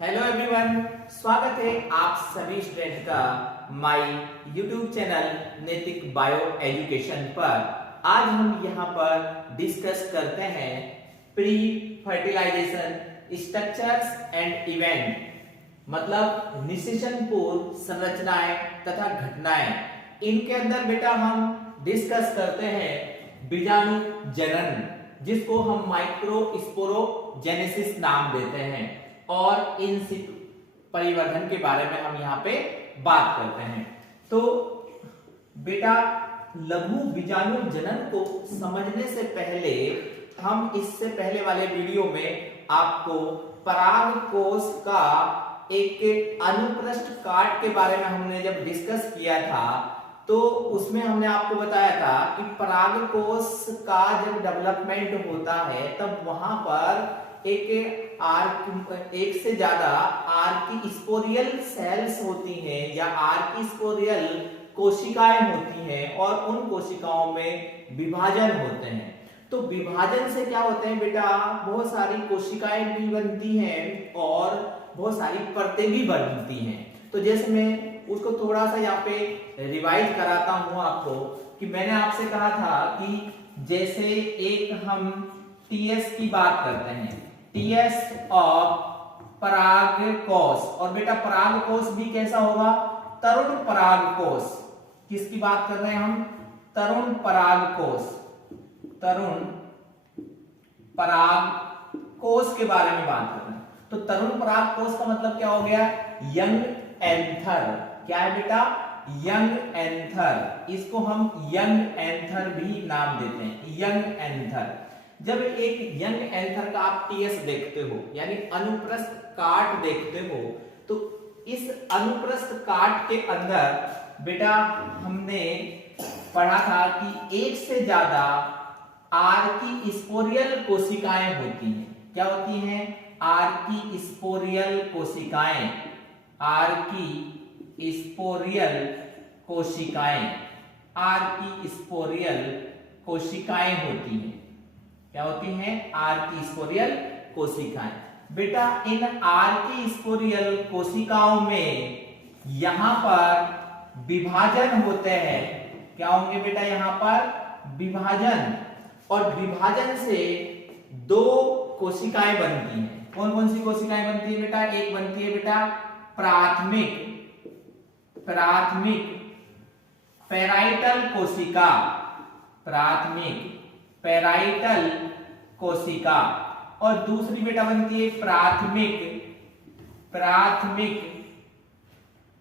Hello everyone, स्वागत है आप सभी स्टूडेंट का my YouTube channel Naitik bio education पर। आज हम यहाँ पर डिस्कस करते हैं pre fertilization structures and event, मतलब निषेचन पूर्व संरचनाएं तथा घटनाएं। इनके अंदर बेटा हम डिस्कस करते हैं बीजाणु जनन, जिसको हम माइक्रोस्पोरोजेनेसिस नाम देते हैं, और इन सिटु परिवर्धन के बारे में हम यहाँ पे बात करते हैं। तो बेटा लघु बीजाणु जनन को समझने से पहले हम इससे पहले वाले वीडियो में आपको परागकोश का एक अनुप्रस्थ काट के बारे में हमने जब डिस्कस किया था, तो उसमें हमने आपको बताया था कि परागकोश का जब डेवलपमेंट होता है तब वहां पर एक से ज्यादा आर्किस्पोरियल सेल्स होती हैं या आर्किस्पोरियल कोशिकाएं होती हैं, और उन कोशिकाओं में विभाजन होते हैं। तो विभाजन से क्या होते हैं बेटा, बहुत सारी कोशिकाएं भी बनती हैं और बहुत सारी परतें भी बनती हैं। तो जैसे मैं उसको थोड़ा सा यहाँ पे रिवाइज कराता हूं आपको, कि मैंने आपसे कहा था कि जैसे एक हम टीएस की बात करते हैं, टीएस ऑफ परागकोश, और बेटा परागकोश भी कैसा होगा, तरुण परागकोश। किसकी बात कर रहे हैं हम, तरुण परागकोश, तरुण परागकोश के बारे में बात कर रहे हैं। तो तरुण परागकोश का मतलब क्या हो गया, यंग एंथर। क्या है बेटा, यंग एंथर। इसको हम यंग एंथर भी नाम देते हैं, यंग एंथर। जब एक यंग एंथर का आप टीएस देखते हो, यानी अनुप्रस्थ काट देखते हो, तो इस अनुप्रस्थ काट के अंदर बेटा हमने पढ़ा था कि एक से ज्यादा आर्किस्पोरियल कोशिकाएं होती हैं। क्या होती हैं, आर्किस्पोरियल कोशिकाएं, आर्किस्पोरियल कोशिकाएं, आर्किस्पोरियल कोशिकाएं होती हैं। क्या होती हैं, आर्किस्पोरियल कोशिकाएं। बेटा इन आर्किस्पोरियल कोशिकाओं में यहां पर विभाजन होते हैं। क्या होंगे बेटा, यहां पर विभाजन, और विभाजन से दो कोशिकाएं बनती हैं। कौन कौन सी कोशिकाएं बनती है बेटा, एक बनती है बेटा प्राथमिक पैराइटल कोशिका, प्राथमिक पैराइटल कोशिका, और दूसरी बेटा बनती है प्राथमिक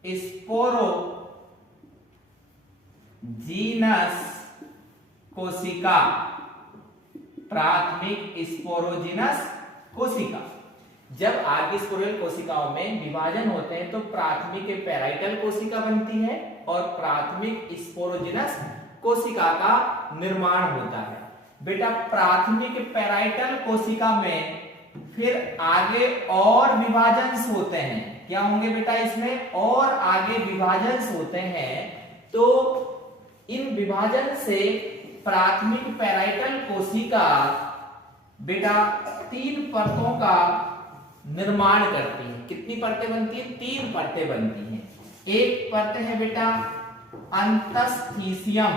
स्पोरोजीनस कोशिका, प्राथमिक स्पोरोजीनस कोशिका। जब आर्किस्पोरियल कोशिकाओं में विभाजन होते हैं तो प्राथमिक पैराइटल कोशिका बनती है और प्राथमिक स्पोरोजीनस कोशिका का निर्माण होता है। बेटा प्राथमिक पैराइटल कोशिका में फिर आगे और विभाजन होते हैं। क्या होंगे बेटा, इसमें और आगे विभाजन होते हैं। तो इन विभाजन से प्राथमिक पैराइटल कोशिका बेटा 3 परतों का निर्माण करती है। कितनी परतें बनती है, 3 परतें बनती हैं। एक परत है बेटा अंतस्थीसियम,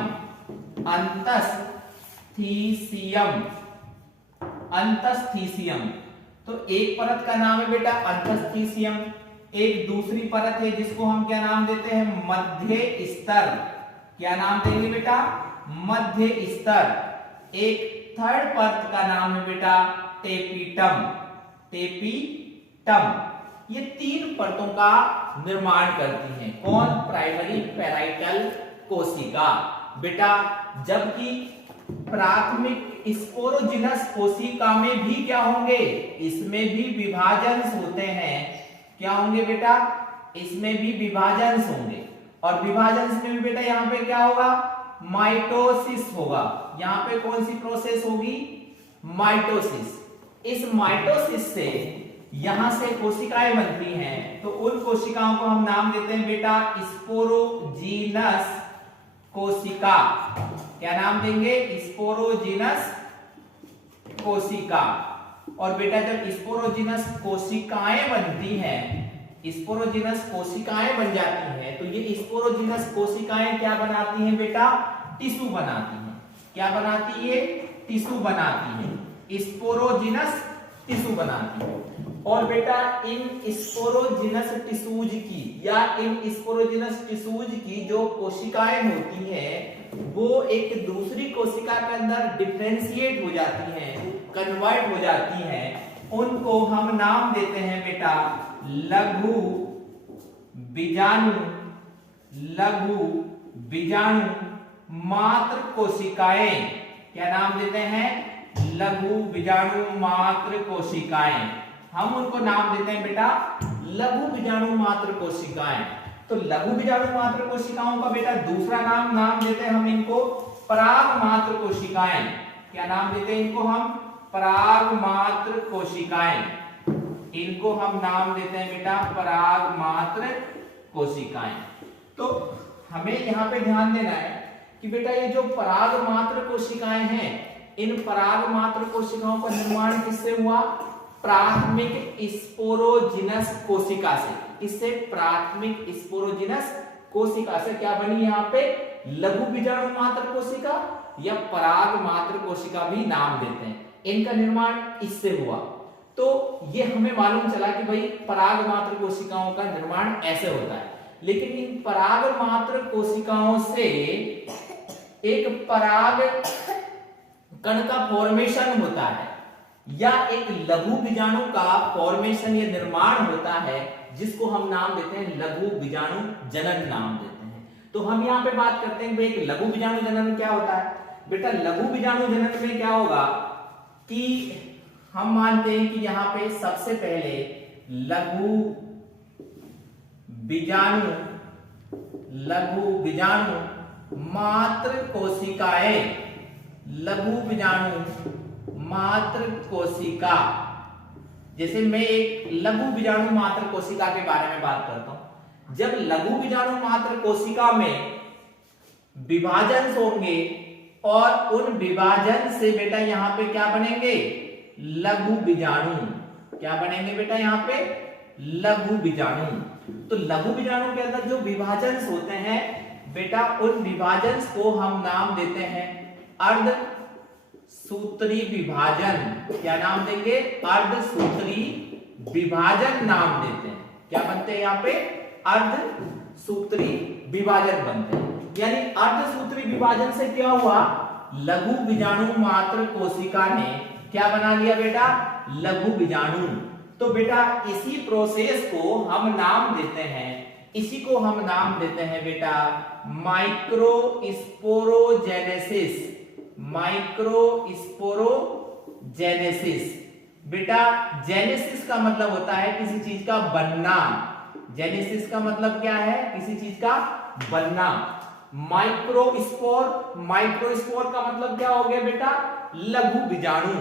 अंतस्थीसियम। तो एक परत का नाम है बेटा अंतस्थीसियम। एक दूसरी परत है जिसको हम क्या नाम देते हैं, मध्य स्तर। क्या नाम देंगे बेटा, मध्य स्तर। एक थर्ड परत का नाम है बेटा टेपिटम। ये 3 परतों का निर्माण करती हैं। कौन, प्राइमरी पैराइटल कोशिका। बेटा जबकि प्राथमिक स्पोरोजीनस कोशिका में भी क्या होंगे, इसमें भी विभाजन होते हैं। क्या होंगे बेटा, इसमें भी विभाजन होंगे, और विभाजन में भी बेटा यहाँ पे क्या होगा, माइटोसिस होगा। यहाँ पे कौन सी प्रोसेस होगी, माइटोसिस। इस माइटोसिस से यहां से कोशिकाएं बनती हैं, तो उन कोशिकाओं को हम नाम देते हैं बेटा स्पोरोजीनस कोशिका। क्या नाम देंगे, स्पोरोजीनस कोशिका। और बेटा जब स्पोरोजिनस कोशिकाएं बनती हैं, स्पोरोजिनस कोशिकाएं बन जाती हैं, तो ये स्पोरोजिनस कोशिकाएं क्या बनाती हैं बेटा? टिश्यू बनाती हैं। क्या बनाती है? टिश्यू बनाती है। स्पोरोजिनस टिश्यू बनाती है। और बेटा इन स्पोरोजिनस टिश्यूज की या इन स्पोरोजिनस टिश्यूज की जो कोशिकाएं होती हैं वो एक दूसरी कोशिका के अंदर डिफरेंशिएट हो जाती हैं, कन्वर्ट हो जाती हैं। उनको हम नाम देते हैं बेटा लघु बीजाणु, लघु बीजाणु मात्र कोशिकाएं। क्या नाम देते हैं? लघु बीजाणु मात्र कोशिकाएं। हम उनको नाम देते हैं बेटा लघु बीजाणु मात्र कोशिकाएं। तो लघु बीजाणु मात्र कोशिकाओं का बेटा दूसरा नाम देते हैं हम इनको पराग मात्र कोशिकाएं। क्या नाम देते हैं इनको हम? पराग मात्र कोशिकाएं। इनको हम नाम देते हैं बेटा पराग मात्र कोशिकाएं। तो हमें यहाँ पे ध्यान देना है कि बेटा ये जो पराग मात्र कोशिकाएं हैं, इन पराग मात्र कोशिकाओं का निर्माण किससे हुआ? प्राथमिक स्पोरोजिनस कोशिका से। इससे प्राथमिक स्पोरोजिनस कोशिका से क्या बनी? यहाँ पे लघु बीजाणु मात्र कोशिका या पराग मात्र कोशिका भी नाम देते हैं। इनका निर्माण इससे हुआ। तो ये हमें मालूम चला कि भाई पराग मात्र कोशिकाओं का निर्माण ऐसे होता है। लेकिन इन पराग मात्र कोशिकाओं से एक पराग कण का फॉर्मेशन होता है या एक लघु बीजाणु का फॉर्मेशन या निर्माण होता है, जिसको हम नाम देते हैं लघु बीजाणु जनन नाम देते हैं। तो हम यहाँ पे बात करते हैं भाई एक लघु बीजाणु जनन क्या होता है। बेटा लघु बीजाणु जनन में क्या होगा कि हम मानते हैं कि यहाँ पे सबसे पहले लघु बीजाणु मात्र कोशिकाएं, लघु बीजाणु मात्र कोशिका। जैसे मैं एक लघु बीजाणु मात्र कोशिका के बारे में बात करता हूं। जब लघु बीजाणु मात्र कोशिका में विभाजन होंगे और उन विभाजन से बेटा यहाँ पे क्या बनेंगे? लघु बीजाणु। क्या बनेंगे बेटा यहाँ पे? लघु बीजाणु। तो लघु बीजाणु के अंदर जो विभाजन होते हैं बेटा, उन विभाजन को हम नाम देते हैं अर्ध सूत्री विभाजन। क्या नाम देंगे? अर्ध सूत्री विभाजन नाम देते हैं। क्या बनते हैं यहाँ पे? अर्ध सूत्री विभाजन बनते हैं। यानी अर्ध सूत्री विभाजन से क्या हुआ? लघु बीजाणु मात्र कोशिका ने क्या बना लिया बेटा? लघु बीजाणु। तो बेटा इसी प्रोसेस को हम नाम देते हैं, इसी को हम नाम देते हैं बेटा माइक्रोस्पोरोजेनेसिस। माइक्रोस्पोरोजेनेसिस। बेटा जेनेसिस का मतलब होता है किसी चीज का बनना। जेनेसिस का मतलब क्या है? किसी चीज का बनना। माइक्रोस्पोर का मतलब क्या हो गया बेटा? लघु बीजाणु,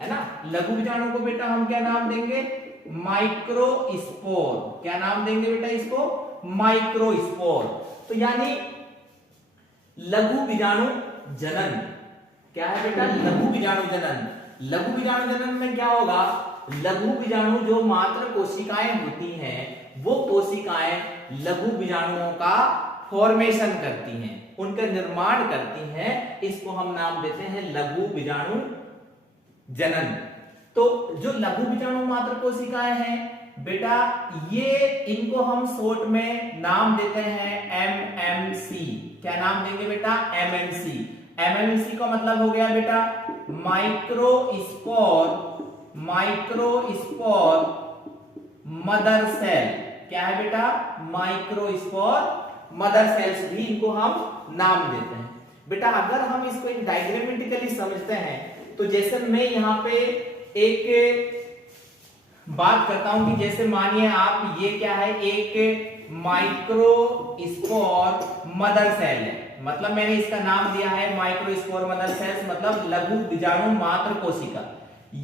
है ना। लघु बीजाणु को बेटा हम क्या नाम देंगे? माइक्रोस्पोर। क्या नाम देंगे बेटा इसको? माइक्रोस्पोर। तो यानी लघु बीजाणु जनन क्या है बेटा? लघु बीजाणु जनन। लघु बीजाणु जनन में क्या होगा? लघु बीजाणु जो मात्र कोशिकाएं होती हैं वो कोशिकाएं लघु बीजाणुओं का फॉर्मेशन करती हैं, उनका निर्माण करती हैं। इसको हम नाम देते हैं लघु बीजाणु जनन। तो जो लघु बीजाणु मात्र कोशिकाएं हैं बेटा, ये इनको हम शॉर्ट में नाम देते हैं एमएमसी। क्या नाम देंगे बेटा? एमएमसी। एमएमसी का मतलब हो गया बेटा माइक्रोस्पोर मदर सेल। क्या है बेटा? माइक्रोस्पोर मदर सेल्स भी इनको हम नाम देते हैं। बेटा अगर हम इसको एक डायग्रामेटिकली समझते हैं तो जैसे मैं यहाँ पे एक बात करता हूं कि जैसे मानिए आप ये क्या है? एक माइक्रोस्पोर मदर सेल है। मतलब मैंने इसका नाम दिया है माइक्रोस्पोर मदर सेल्स, मतलब लघु बीजाणु मात्र कोशिका।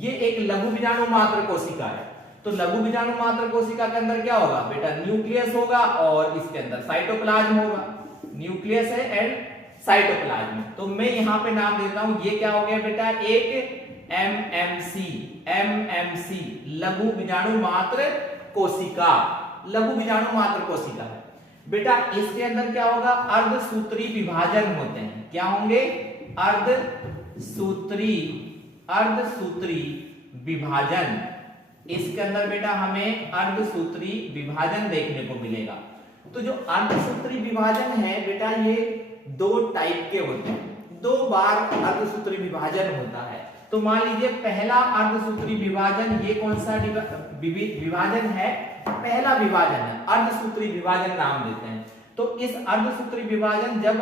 ये एक लघु बीजाणु मात्र कोशिका है। तो लघु बीजाणु मात्र कोशिका के अंदर क्या होगा बेटा? न्यूक्लियस होगा और इसके अंदर साइटोप्लाज्म होगा। न्यूक्लियस है एंड साइटोप्लाज्म। तो मैं यहाँ पे नाम देता हूं, ये क्या हो गया बेटा? एक एमएमसी, एमएमसी लघु बीजाणु मात्र कोशिका, लघु बीजाणु मात्र कोशिका है बेटा। इसके अंदर क्या होगा, अर्धसूत्री विभाजन होते हैं। क्या होंगे, अर्धसूत्री, अर्धसूत्री विभाजन। इसके अंदर बेटा हमें अर्धसूत्री विभाजन देखने को मिलेगा। तो जो अर्धसूत्री विभाजन है बेटा ये दो टाइप के होते हैं, दो बार अर्धसूत्री विभाजन होता है। तो मान लीजिए पहला अर्धसूत्री विभाजन, ये कौन सा विभाजन है, पहला विभाजन है, अर्धसूत्री विभाजन नाम देते हैं। तो इस अर्धसूत्री विभाजन जब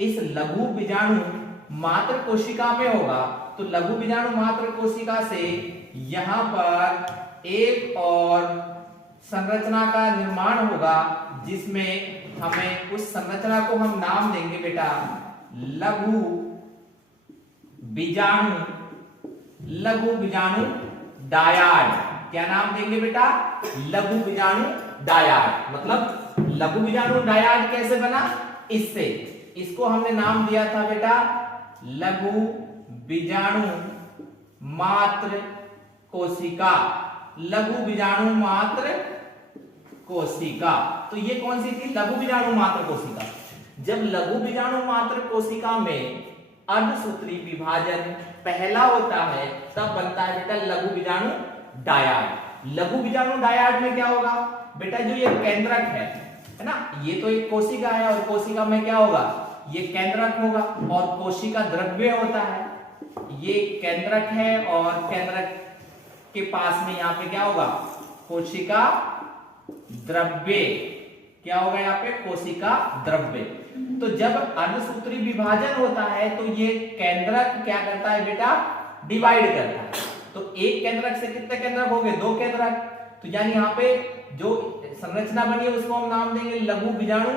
इस लघु बीजाणु मात्र कोशिका में होगा तो लघु बीजाणु मात्र कोशिका से यहां पर एक और संरचना का निर्माण होगा, जिसमें हमें उस संरचना को हम नाम देंगे बेटा लघु बीजाणु, लघु बीजाणु डायाड। क्या नाम देंगे बेटा, लघु बीजाणु डायाड। मतलब लघु बीजाणु डायाड कैसे बना, इससे, इसको हमने नाम दिया था बेटा लघु बीजाणु मात्र कोशिका, लघु बीजाणु मात्र कोशिका। तो ये कौन सी थी, लघु बीजाणु मात्र कोशिका। जब लघु बीजाणु मात्र कोशिका में अर्धसूत्री विभाजन पहला होता है तब बनता है बेटा लघु बीजाणु डायाड। लघु बीजाणु डायाड में क्या होगा बेटा, जो ये केंद्रक है ना, ये तो एक कोशिका है और कोशिका में क्या होगा, ये केंद्रक होगा और कोशिका द्रव्य होता है। ये केंद्रक है और केंद्रक के पास में यहाँ पे क्या होगा, कोशिका द्रव्य। क्या होगा यहाँ पे, कोशिका द्रव्य। तो जब अर्धसूत्री विभाजन होता है तो ये केंद्रक क्या करता है बेटा, डिवाइड करता है। तो एक केंद्रक से कितने केंद्रक हो गए, दो केंद्रक। तो यानी यहाँ पे जो संरचना बनी है उसको हम नाम देंगे लघु बीजाणु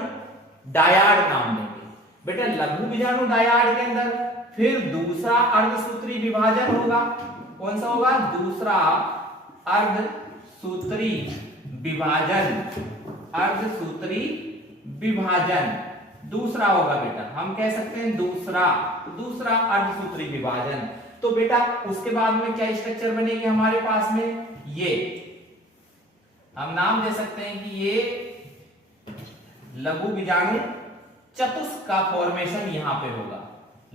डायाड नाम देंगे बेटा। लघु बीजाणु डायाड के अंदर फिर दूसरा अर्धसूत्री विभाजन होगा। कौन सा होगा, दूसरा अर्धसूत्री विभाजन, अर्धसूत्री विभाजन दूसरा होगा बेटा, हम कह सकते हैं दूसरा अर्धसूत्री विभाजन। तो बेटा उसके बाद में क्या स्ट्रक्चर बनेगी हमारे पास में, ये हम नाम दे सकते हैं कि ये लघु बीजाणु चतुष्क का फॉर्मेशन यहां पे होगा,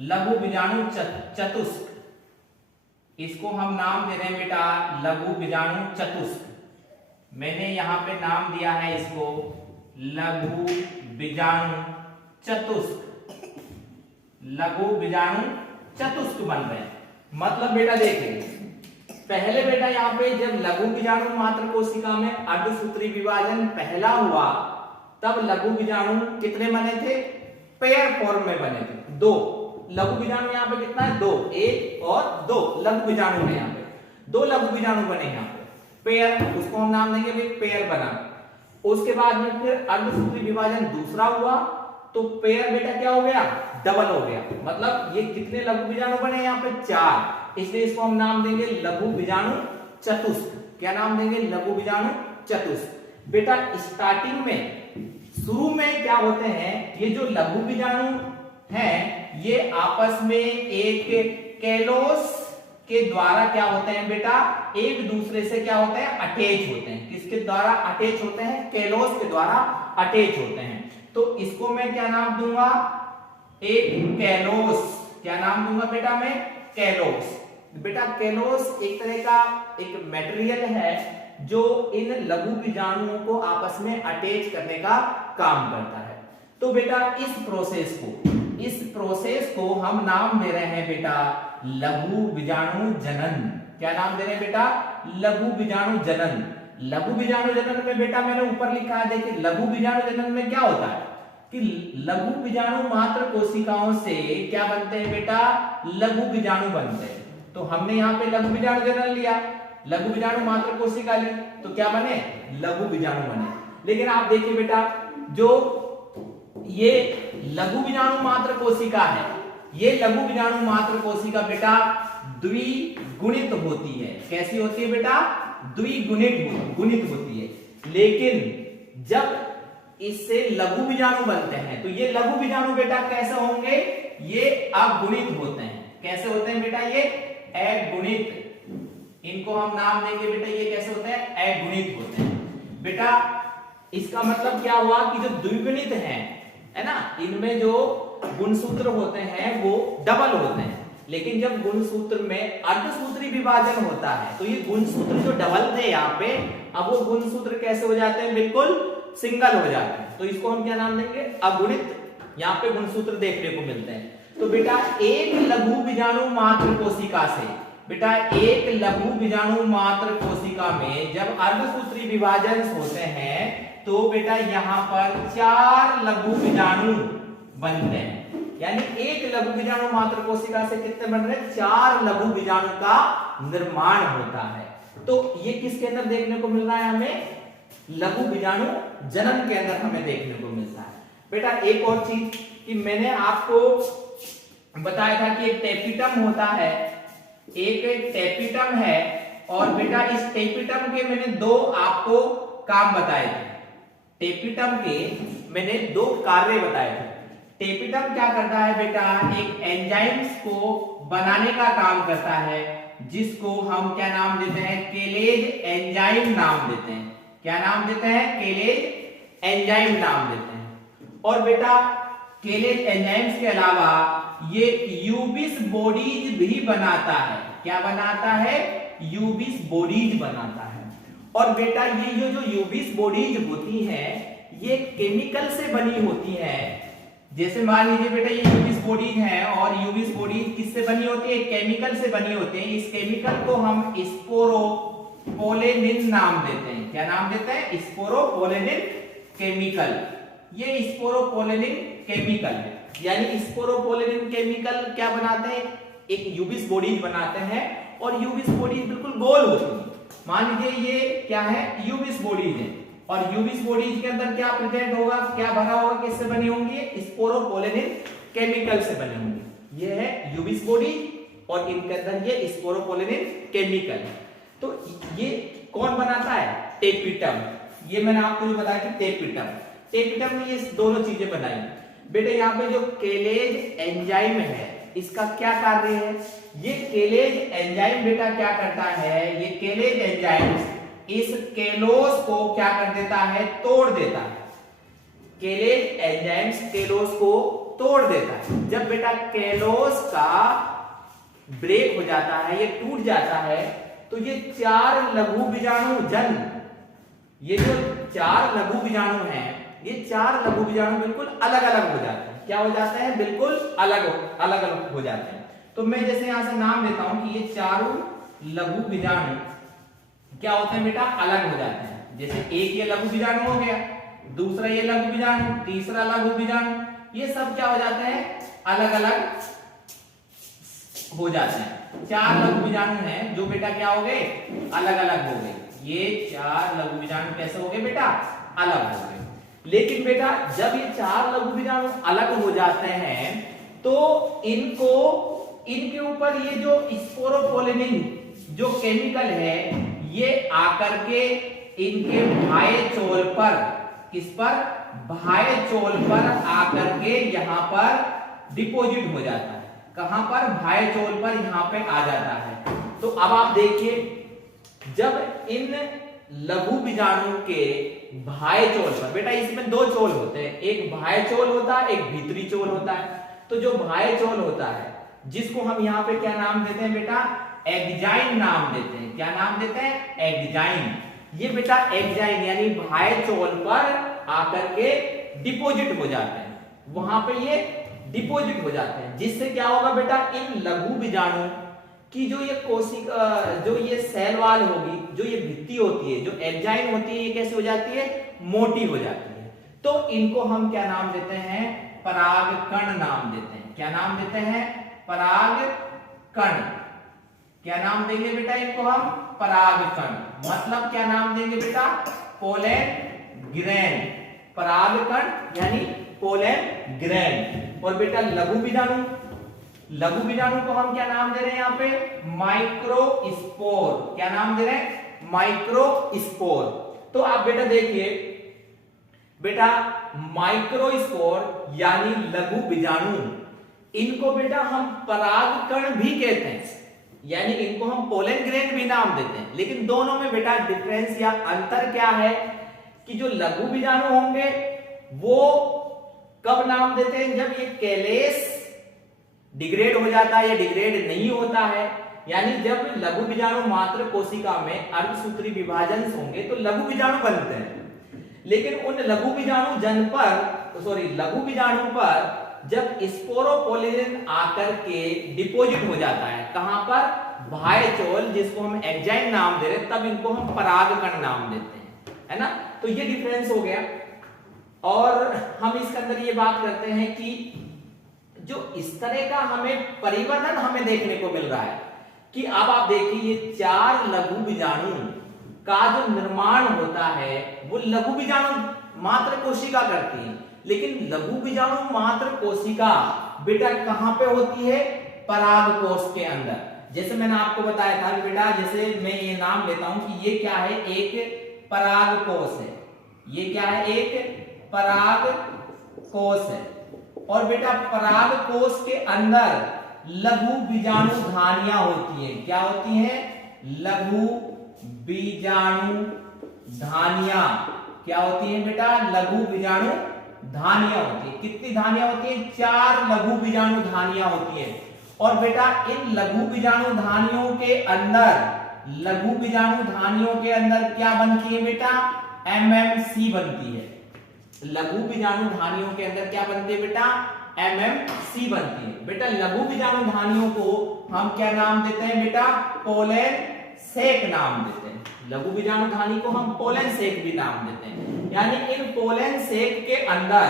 लघु बीजाणु चतुष्क। इसको हम नाम दे रहे हैं बेटा लघु बीजाणु चतुष्क। मैंने यहां पे नाम दिया है इसको लघु बीजाणु चतुष्क, लघु बीजाणु चतुष्क बन रहे हैं। मतलब बेटा देखिए पहले बेटा यहाँ पे जब लघु बीजाणु मात्र कोशिका में अर्धसूत्री विभाजन पहला हुआ तब लघु बीजाणु कितने बने थे, पेयर फॉर्म में बने थे, दो लघु बीजाणु। यहाँ पे कितना है, दो, एक और दो लघु बीजाणु है। यहाँ पे दो लघु बीजाणु बने यहाँ पे पेयर, उसको हम नाम देंगे भाई पेयर बना। उसके बाद में फिर अर्धसूत्री विभाजन दूसरा हुआ तो पेयर बेटा क्या हो गया, डबल हो गया। मतलब ये कितने लघु बीजाणु बने यहाँ पे, चार, इसलिए इसको हम नाम देंगे लघु बीजाणु चतुष्क। क्या नाम देंगे, लघु बीजाणु चतुष्क। बेटा स्टार्टिंग में शुरू में क्या होते हैं, ये जो लघु बीजाणु हैं ये आपस में एक कैलोस के द्वारा क्या होते हैं बेटा, एक दूसरे से क्या होते हैं, अटैच होते हैं। किसके द्वारा अटैच होते हैं, कैलोस के द्वारा अटैच होते हैं। तो इसको मैं क्या नाम दूंगा, एक कैलोस। क्या नाम दूंगा बेटा मैं, कैलोस। बेटा कैलोस एक तरह का एक मटेरियल है जो इन लघु बीजाणुओं को आपस में अटैच करने का काम करता है। तो बेटा इस प्रोसेस को हम नाम दे रहे हैं बेटा लघु बीजाणु जनन। क्या नाम दे रहे हैं बेटा, लघु बीजाणु जनन। लघु बीजाणु जनन में बेटा मैंने ऊपर लिखा है, देखिए लघु बीजाणु जनन में क्या होता है कि लघु बीजाणु मात्र कोशिकाओं से क्या बनते हैं बेटा, लघु बीजाणु बनते हैं। तो हमने यहाँ पे लघु बीजाणु जनन लिया, लघु बीजाणु मात्र कोशिका ली, तो क्या बने, लघु बीजाणु बने। लेकिन आप देखिए बेटा जो ये लघु बीजाणु मात्र कोशिका है, ये लघु बीजाणु मात्र कोशिका बेटा द्विगुणित होती है। कैसी होती है बेटा, द्विगुणित होती है। लेकिन जब इससे लघु बीजाणु बनते हैं तो ये लघु बीजाणु बेटा कैसे होंगे, ये अगुणित होते हैं। कैसे होते हैं बेटा, ये अगुणित, इनको हम नाम देंगे बेटा, ये कैसे होते हैं, अगुणित होते हैं बेटा। इसका मतलब क्या हुआ कि जो द्विगुणित है ना, इनमें जो गुणसूत्र होते हैं वो डबल होते हैं, लेकिन जब गुणसूत्र में अर्धसूत्री विभाजन होता है तो ये गुणसूत्र जो डबल थे यहाँ पे, अब वो गुणसूत्र कैसे हो जाते हैं, बिल्कुल सिंगल हो जाते हैं। तो इसको हम क्या नाम देंगे, अगुणित। यहाँ पे गुणसूत्र देखने को मिलते हैं। तो बेटा एक लघु बीजाणु मात्र कोशिका से, बेटा एक लघु बीजाणु मात्र कोशिका में जब अर्धसूत्री विभाजन होते हैं तो बेटा यहाँ पर 4 लघु बीजाणु बनते हैं। यानी एक लघु बीजाणु मात्र कोशिका से कितने बन रहे हैं, 4 लघु बीजाणु का निर्माण होता है। तो ये किसके अंदर देखने को मिल रहा है हमें, लघु बीजाणु जनन के अंदर हमें देखने को मिलता है। बेटा एक और चीज कि मैंने आपको बताया था कि एक टेपिटम होता है, एक टेपिटम है, और बेटा इस टेपिटम के मैंने 2 आपको काम बताए थे। टेपिटम के मैंने 2 कार्य बताए थे। टेपिटम क्या करता है बेटा, एक एंजाइम्स को बनाने का काम करता है, जिसको हम क्या नाम देते हैं, केलेज एंजाइम नाम देते हैं। क्या नाम देते हैं, केलेज एंजाइम नाम देते हैं। और बेटा केलेज एंजाइम्स के अलावा ये यूबिस बॉडीज भी बनाता है। क्या बनाता है, यूबिस बॉडीज बनाता है। और बेटा ये जो यूबिस बॉडीज होती हैं ये केमिकल से बनी होती हैं। जैसे मान लीजिए बेटा ये यूबिस बॉडीज है, और यूबिस बॉडीज किससे बनी होती है, केमिकल से बनी होती है। इस केमिकल को हम स्पोरोपोलेनिन नाम देते हैं। क्या नाम देते हैं, स्पोरोपोलेनिन केमिकल। ये स्पोरोपोलेनिन केमिकल है, यानी स्पोरोपोलेनिन केमिकल क्या बनाते हैं, एक यूबिस बॉडीज बनाते हैं, और यूबिस बॉडीज बिल्कुल गोल होती है। मान लीजिए ये क्या है, यूबिस बॉडीज है, और यूबिस बॉडीज के अंदर क्या प्रेजेंट होगा, क्या भरा होगा, किससे बनी होंगी, स्पोरोपोलेनिन केमिकल से बनी होंगी। ये है यूबिस बॉडीज, और इनके अंदर ये स्पोरोपोलेनिन केमिकल है। तो ये कौन बनाता है, टेपिटम। ये मैंने आपको जो बताया कि टेपिटम ने ये दोनों चीजें बनाई। बेटे यहाँ पे जो केलेज एंजाइम है इसका क्या कार्य है, ये केलेज एंजाइम बेटा क्या करता है, ये केलेज एंजाइम इस केलोस को क्या कर देता है, तोड़ देता है। केलेज एंजाइम्स केलोस को तोड़ देता है। जब बेटा केलोस का ब्रेक हो जाता है, ये टूट जाता है, तो ये 4 लघु बीजाणु जन, ये जो 4 लघु बीजाणु हैं, ये 4 लघु बीजाणु बिल्कुल अलग अलग हो जाते हैं। क्या हो जाते हैं, बिल्कुल अलग अलग हो जाते हैं। तो मैं जैसे यहां से नाम देता हूं कि ये 4 लघु बीजाणु क्या होते हैं बेटा, अलग हो जाते हैं। जैसे एक ये लघु बीजाणु हो गया, दूसरा ये लघु बीजाणु, तीसरा लघु बीजाणु, ये सब क्या हो जाते हैं, अलग अलग हो जाते हैं। 4 लघु बीजाणु हैं जो बेटा क्या हो गए, अलग अलग हो गए। ये 4 लघु बीजाणु कैसे हो गए बेटा, अलग हो गए। लेकिन बेटा जब ये 4 लघु बीजाणु अलग हो जाते हैं तो इनके ऊपर ये जो स्पोरोपोलेनिन जो केमिकल है ये आकर के इनके बाह्य चोल पर, किस पर, बाह्य चोल पर आकर के यहां पर डिपॉजिट हो जाता है। कहां पर, बाह्य चोल पर यहां पे आ जाता है। तो अब आप देखिए जब इन लघु बीजाणु के बाह्य चोल पर, बेटा इसमें 2 चोल होते हैं, एक बाह्य चोल होता है, एक भीतरी चोल होता है। तो जो बाह्य चोल होता है जिसको हम यहाँ पे क्या नाम देते हैं बेटा, एक्जाइन नाम देते हैं। क्या नाम देते हैं, एक्जाइन। ये बेटा एक्जाइन यानी बाह्य चोल पर आकर के डिपॉजिट हो जाते हैं, वहां पे ये डिपॉजिट हो जाते हैं, जिससे क्या होगा बेटा, इन लघु बीजाणु कि जो ये कोशिका, जो ये सेल वाल होगी, जो ये भित्ति होती है, जो एंजाइम होती है, ये कैसे हो जाती है, मोटी हो जाती है। तो इनको हम क्या नाम देते हैं, परागकण नाम देते हैं। क्या नाम देते हैं, परागकण। क्या नाम देंगे बेटा इनको हम, परागकण। मतलब क्या नाम देंगे बेटा, पोलन ग्रेन। परागकण यानी पोलन ग्रेन। और बेटा लघु बीजाणु, लघु बीजाणु को हम क्या नाम दे रहे हैं यहाँ पे, माइक्रोस्पोर। क्या नाम दे रहे हैं, माइक्रोस्पोर। तो आप बेटा देखिए बेटा माइक्रोस्पोर यानी लघु बीजाणु, इनको बेटा हम परागकण भी कहते हैं। यानी इनको हम पोलन ग्रेन भी नाम देते हैं। लेकिन दोनों में बेटा डिफरेंस या अंतर क्या है कि जो लघु बीजाणु होंगे वो कब नाम देते हैं, जब ये कैलेस डिग्रेड हो जाता है या डिग्रेड नहीं होता है। यानी जब लघु बीजाणु मात्र कोशिका में अर्धसूत्री विभाजन होंगे तो लघु बीजाणु बनते हैं। लेकिन उन लघु बीजाणु पर जब स्पोरोपोलिन आकर के डिपोजिट हो जाता है, कहां पर, भाइचोल, जिसको हम एंजाइम नाम दे रहे हैं, तब इनको हम परागकण नाम देते हैं, है ना। तो ये डिफरेंस हो गया। और हम इसके अंदर ये बात करते हैं कि जो इस तरह का हमें परिवर्तन हमें देखने को मिल रहा है कि अब आप देखिए ये 4 लघु बीजाणु का जो निर्माण होता है वो लघु बीजाणु मात्र कोशिका करती है। लेकिन लघु बीजाणु मात्र कोशिका बेटा कहां पे होती है, परागकोश के अंदर। जैसे मैंने आपको बताया था कि बेटा जैसे मैं ये नाम लेता हूं कि ये क्या है, एक परागकोश है, ये क्या है, एक परागकोश है। और बेटा परागकोश के अंदर लघु बीजाणु धानियां होती हैं। क्या होती हैं, लघु बीजाणु धानियां। क्या होती हैं बेटा, लघु बीजाणु धानियां होती है। कितनी धानियां होती हैं, 4 लघु बीजाणु धानियां होती हैं। और बेटा इन लघु बीजाणु धानियों के अंदर, लघु बीजाणु धानियों के अंदर क्या बनती है बेटा, एमएमसी बनती है। लघु बीजाणु धानियों के अंदर क्या बनती है बेटा, एमएमसी बनती है। बेटा लघु बीजाणु धानियों को हम क्या नाम देते हैं बेटा, पोलन सेक नाम देते हैं। लघु बीजाणु धानी को हम पोलन सेक भी नाम देते हैं। यानी इन पोलन सेक के अंदर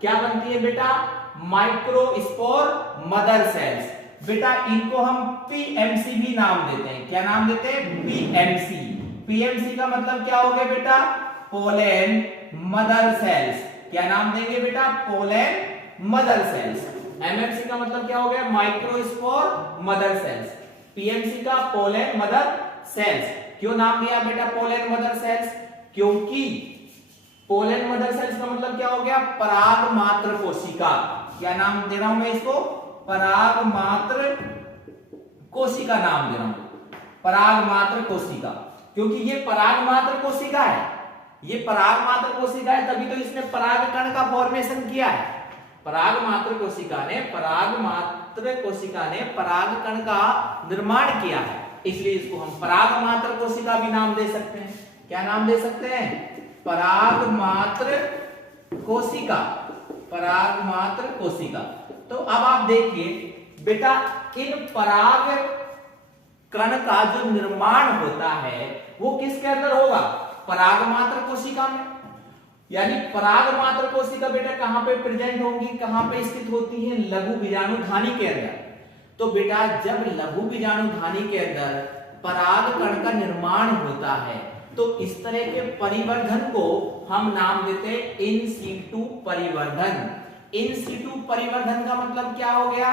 क्या बनती है बेटा, माइक्रोस्पोर मदर सेल्स। बेटा इनको हम पीएमसी भी नाम देते हैं। क्या नाम देते हैं, पीएमसी। पीएमसी का मतलब क्या हो गया बेटा, पोलन मदर सेल्स। क्या नाम देंगे बेटा, पोलन मदर सेल्स। एमएमसी का मतलब क्या हो गया, माइक्रोस्पोर मदर सेल्स। पीएमसी का पोलन मदर सेल्स। क्यों नाम दिया बेटा पोलन मदर सेल्स, क्योंकि पोलन मदर सेल्स का मतलब क्या हो गया, पराग मात्र कोशिका। क्या नाम दे रहा हूं मैं इसको, पराग मात्र कोशिका नाम दे रहा हूं, पराग मात्र कोशिका। क्योंकि ये पराग मात्र कोशिका है, ये पराग मात्र कोशिका है, तभी तो इसने पराग कण का फॉर्मेशन किया है। पराग मात्र कोशिका ने पराग कण का निर्माण किया है, इसलिए इसको हम पराग मात्र कोशिका भी नाम दे सकते हैं। क्या नाम दे सकते हैं, पराग मात्र कोशिका, पराग मात्र कोशिका। तो अब आप देखिए बेटा इन पराग कण का जो निर्माण होता है वो किसके अंदर होगा, पराग मात्र कोशिका में। यानी पराग मात्र कोशिका बेटा कहां पे प्रेजेंट होंगी, कहां पे स्थित होती है, लघु बीजाणु धानी के अंदर। तो बेटा जब लघु बीजाणु धानी के अंदर पराग कण का निर्माण होता है तो इस तरह के परिवर्धन को हम नाम देते हैं इन सीटू परिवर्धन। इन सीटू परिवर्धन का मतलब क्या हो गया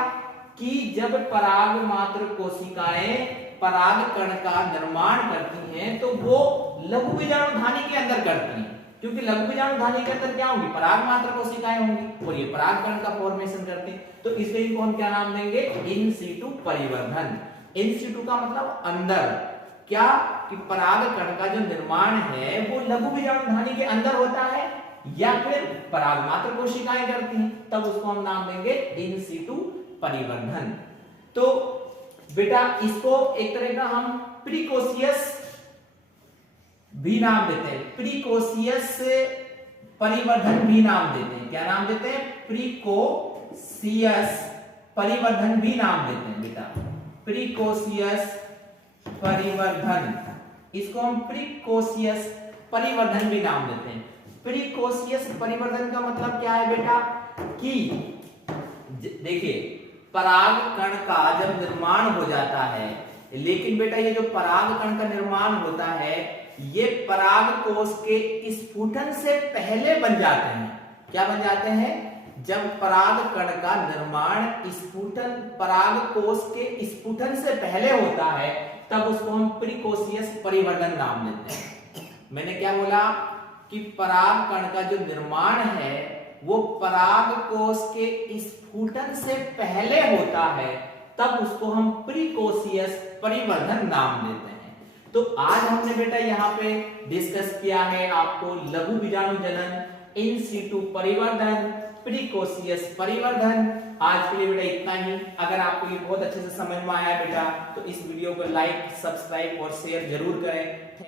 कि जब पराग मात्र कोशिकाएं पराग कण का निर्माण करती हैं तो वो लघु बीजाणु धानी के अंदर करती हैं, क्योंकि लघु बीजाणु धानी के अंदर क्या होंगी, पराग मात्र कोशिकाएं होंगी और ये पराग कण का फॉर्मेशन करते हैं। तो इसलिए इनको हम क्या नाम देंगे, इन सीटू परिवर्धन। इन सीटू का मतलब अंदर, क्या कि पराग कण का जो निर्माण है वो लघु बीजाणु धानी के अंदर होता है या फिर पराग मात्र कोशिकाएं करती हैं, तब उसको हम नाम देंगे इन सीटू परिवर्धन। तो बेटा इसको एक तरह का हम प्रीकोशियस भी नाम देते हैं, प्रीकोशियस परिवर्धन भी नाम देते हैं। क्या नाम देते हैं, प्रीकोशियस परिवर्धन भी नाम देते हैं बेटा, प्रीकोशियस परिवर्धन, इसको हम प्रीकोशियस परिवर्धन भी नाम देते हैं। प्रीकोशियस परिवर्धन का मतलब क्या है बेटा कि देखिए पराग कण का जब निर्माण हो जाता है, लेकिन बेटा ये जो पराग कण का निर्माण होता है ये पराग कोश के स्फुटन से पहले बन जाते हैं। क्या बन जाते हैं, जब पराग कण का निर्माण स्फुटन पराग कोश के स्फुटन से पहले होता है तब उसको हम प्रीकोशियस परिवर्धन नाम देते हैं। मैंने क्या बोला कि पराग कण का जो निर्माण है वो पराग कोश के स्फुटन से पहले होता है तब उसको हम प्रीकोशियस परिवर्धन नाम देते हैं। तो आज हमने बेटा यहाँ पे डिस्कस किया है आपको लघु बीजाणु जनन, इन सीटू परिवर्धन, प्रीकोशियस परिवर्धन। आज के लिए बेटा इतना ही। अगर आपको ये बहुत अच्छे से समझ में आया बेटा तो इस वीडियो को लाइक, सब्सक्राइब और शेयर जरूर करें।